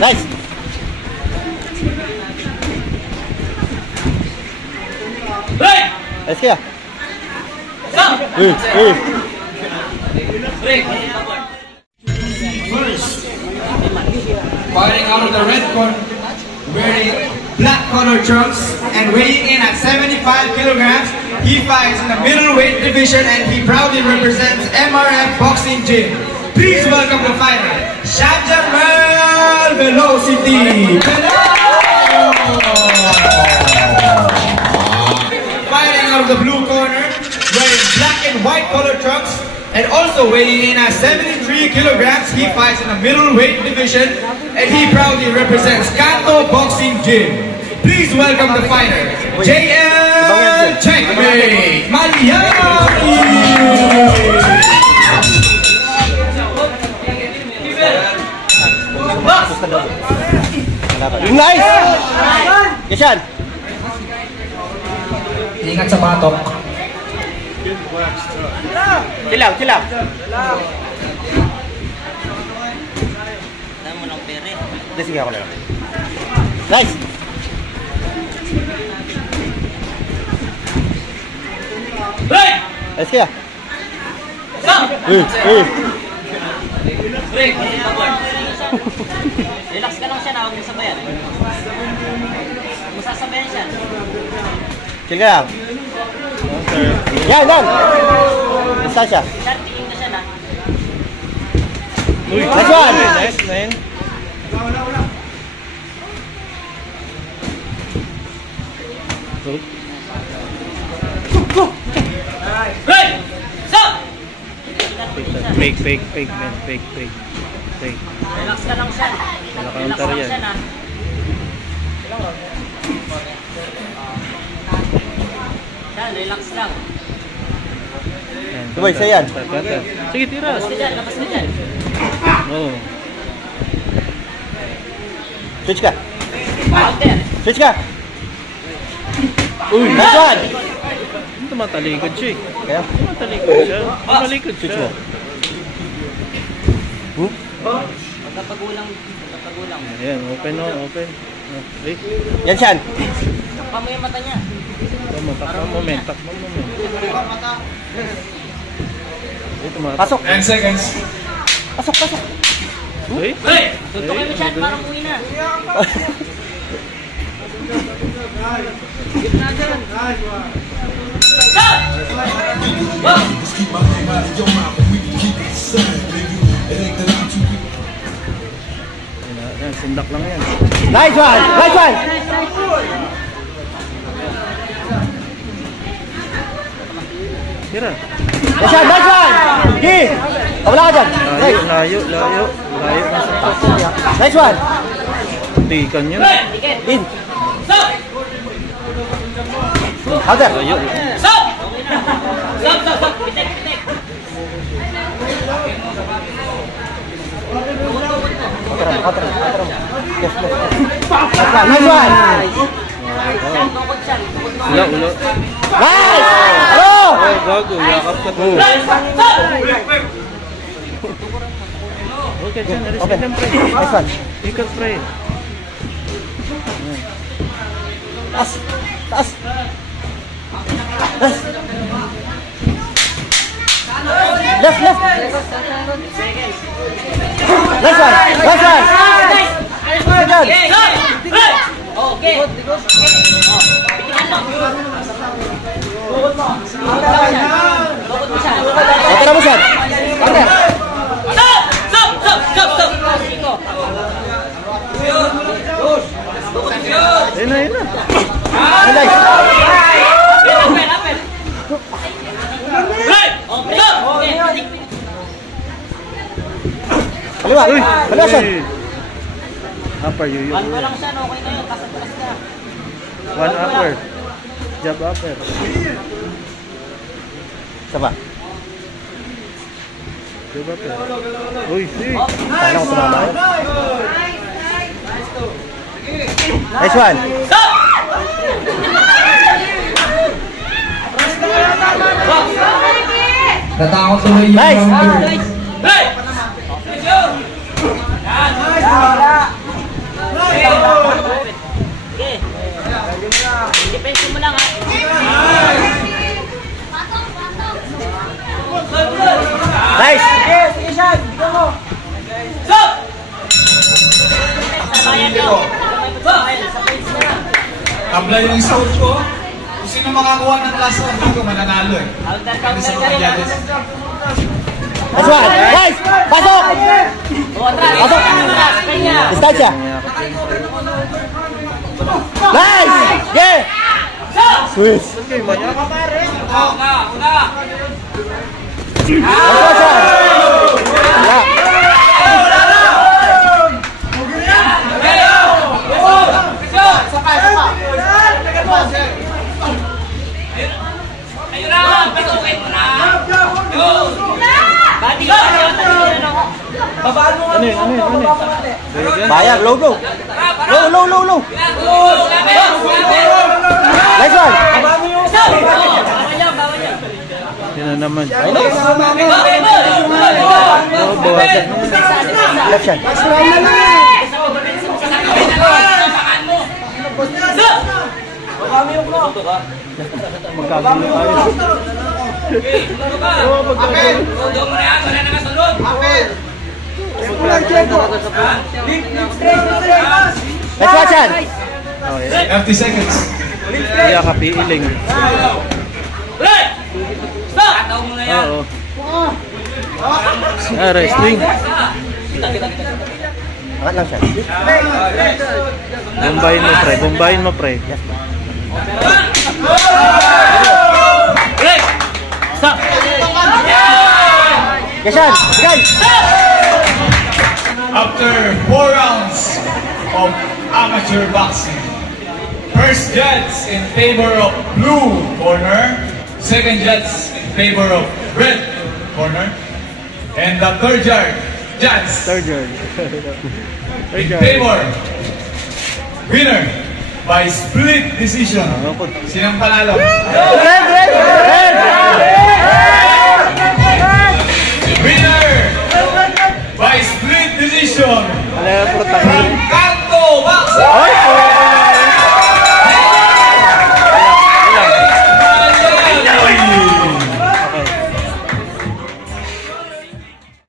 Nice. Break. Nice kaya. Stop. Break. First, fighting out of the red corner, wearing black color trunks and weighing in at 75 kilograms, he fights in the middleweight division and he proudly represents MRF Boxing Gym. Please welcome the fighter, Shabjamal Velocity. Fighting out of the blue corner, wearing black and white color trunks and also weighing in at 73 kilograms, he fights in the middleweight division and he proudly represents Kanto Boxing Gym. Please welcome the fighter, JL Checkmate Maliaki! Nice! Kishan! Ingat sa batok. Chill out. Sige ako lang. Nice! Break. Nice kaya. Stop. Break. Relax ka lang siya na, huwag mo sabayan. Masasabayan siya. Chill ka lang. Yan! Basta siya. Tingin ka siya na. Nice one! Nice, man. Break. Stop. Fake, man. Fake. Relax ka lang siya. Relax counter lang yan. siya na. Yan, relax lang. Sabay, isa yan. Sige, tira. Labas ka dyan. Oo. Switch ka. Counter. Switch ka. Nice one! Tumatalikod siya eh. Kaya? Tumatalikod siya. Switch mo. Magkapagulang. Ayan, open. Okay. Yan siyan. Takpa mo yung mata niya. Takpan moment. Pasok. 10 seconds. Pasok. Wait. Break. Tutukin mo siya at parang uwi na. Stop. Wow. Ayan, sindak lang yan. Nice one! Tira. Nice one! Gi! Wala ka dyan. Nice. Layo. Nice one! Tikan yun. In. Stop. Counter. Layo. Stop. Pitek. Counter. Yes. Nice one! Tungkod siya. Ulo. Nice! Hello! Oh, gago. Yakap ka to. Okay, dyan. Open. Aris pre. Nice one. Ikat pre. Taas. Left. Nice one. Okay. Open mo siya. Counter. Stop. Ayun na. Nice. Break. Stop. Kaliwa. Siya. Upper yuyo. Ano lang siya, okay na yun. Kasat-kas na. One upper. Jab upper. Saba. Jab upper. Uy, si. Sana ko tumama. Nice one. Stop. Natakot tuloy yung Nice. counter. Break. Sige. Depensa mo lang ha. Nice! Stop! Sabayan nyo. Tabla yung sound ko. Kung sino makakuha ng last one dito, mananalo eh. Counter, Kasi sa counter mga ka rin. judges. Nice one! Nice! Pasok! Pasok! Distansya! Nice! Yeah! Swiss! Una! Nice one! Wala! Ayun na! Pasukin mo na! Go! Bati ka pa Babaan mo nga! Ano yun? Bayag, low, low! Low, low, low, low! Nice one! Yun na naman. Left shot. Magkagaling tayo. Nice one, Chan! Okay. 50 seconds. Kaya kapiiling. Oo. Wrestling. Angat lang siya. Bombahin mo, pre. Bombahin mo, pre. Stop! Gashan! Bigay! After 4 rounds of amateur boxing, first judge in favor of blue corner, second judge in favor of red corner, and the third judge Third yard. in favor winner by split decision. Sinong panalo? Red! Red! Red! Winner by split decision Alam po, from Kanto Boxing!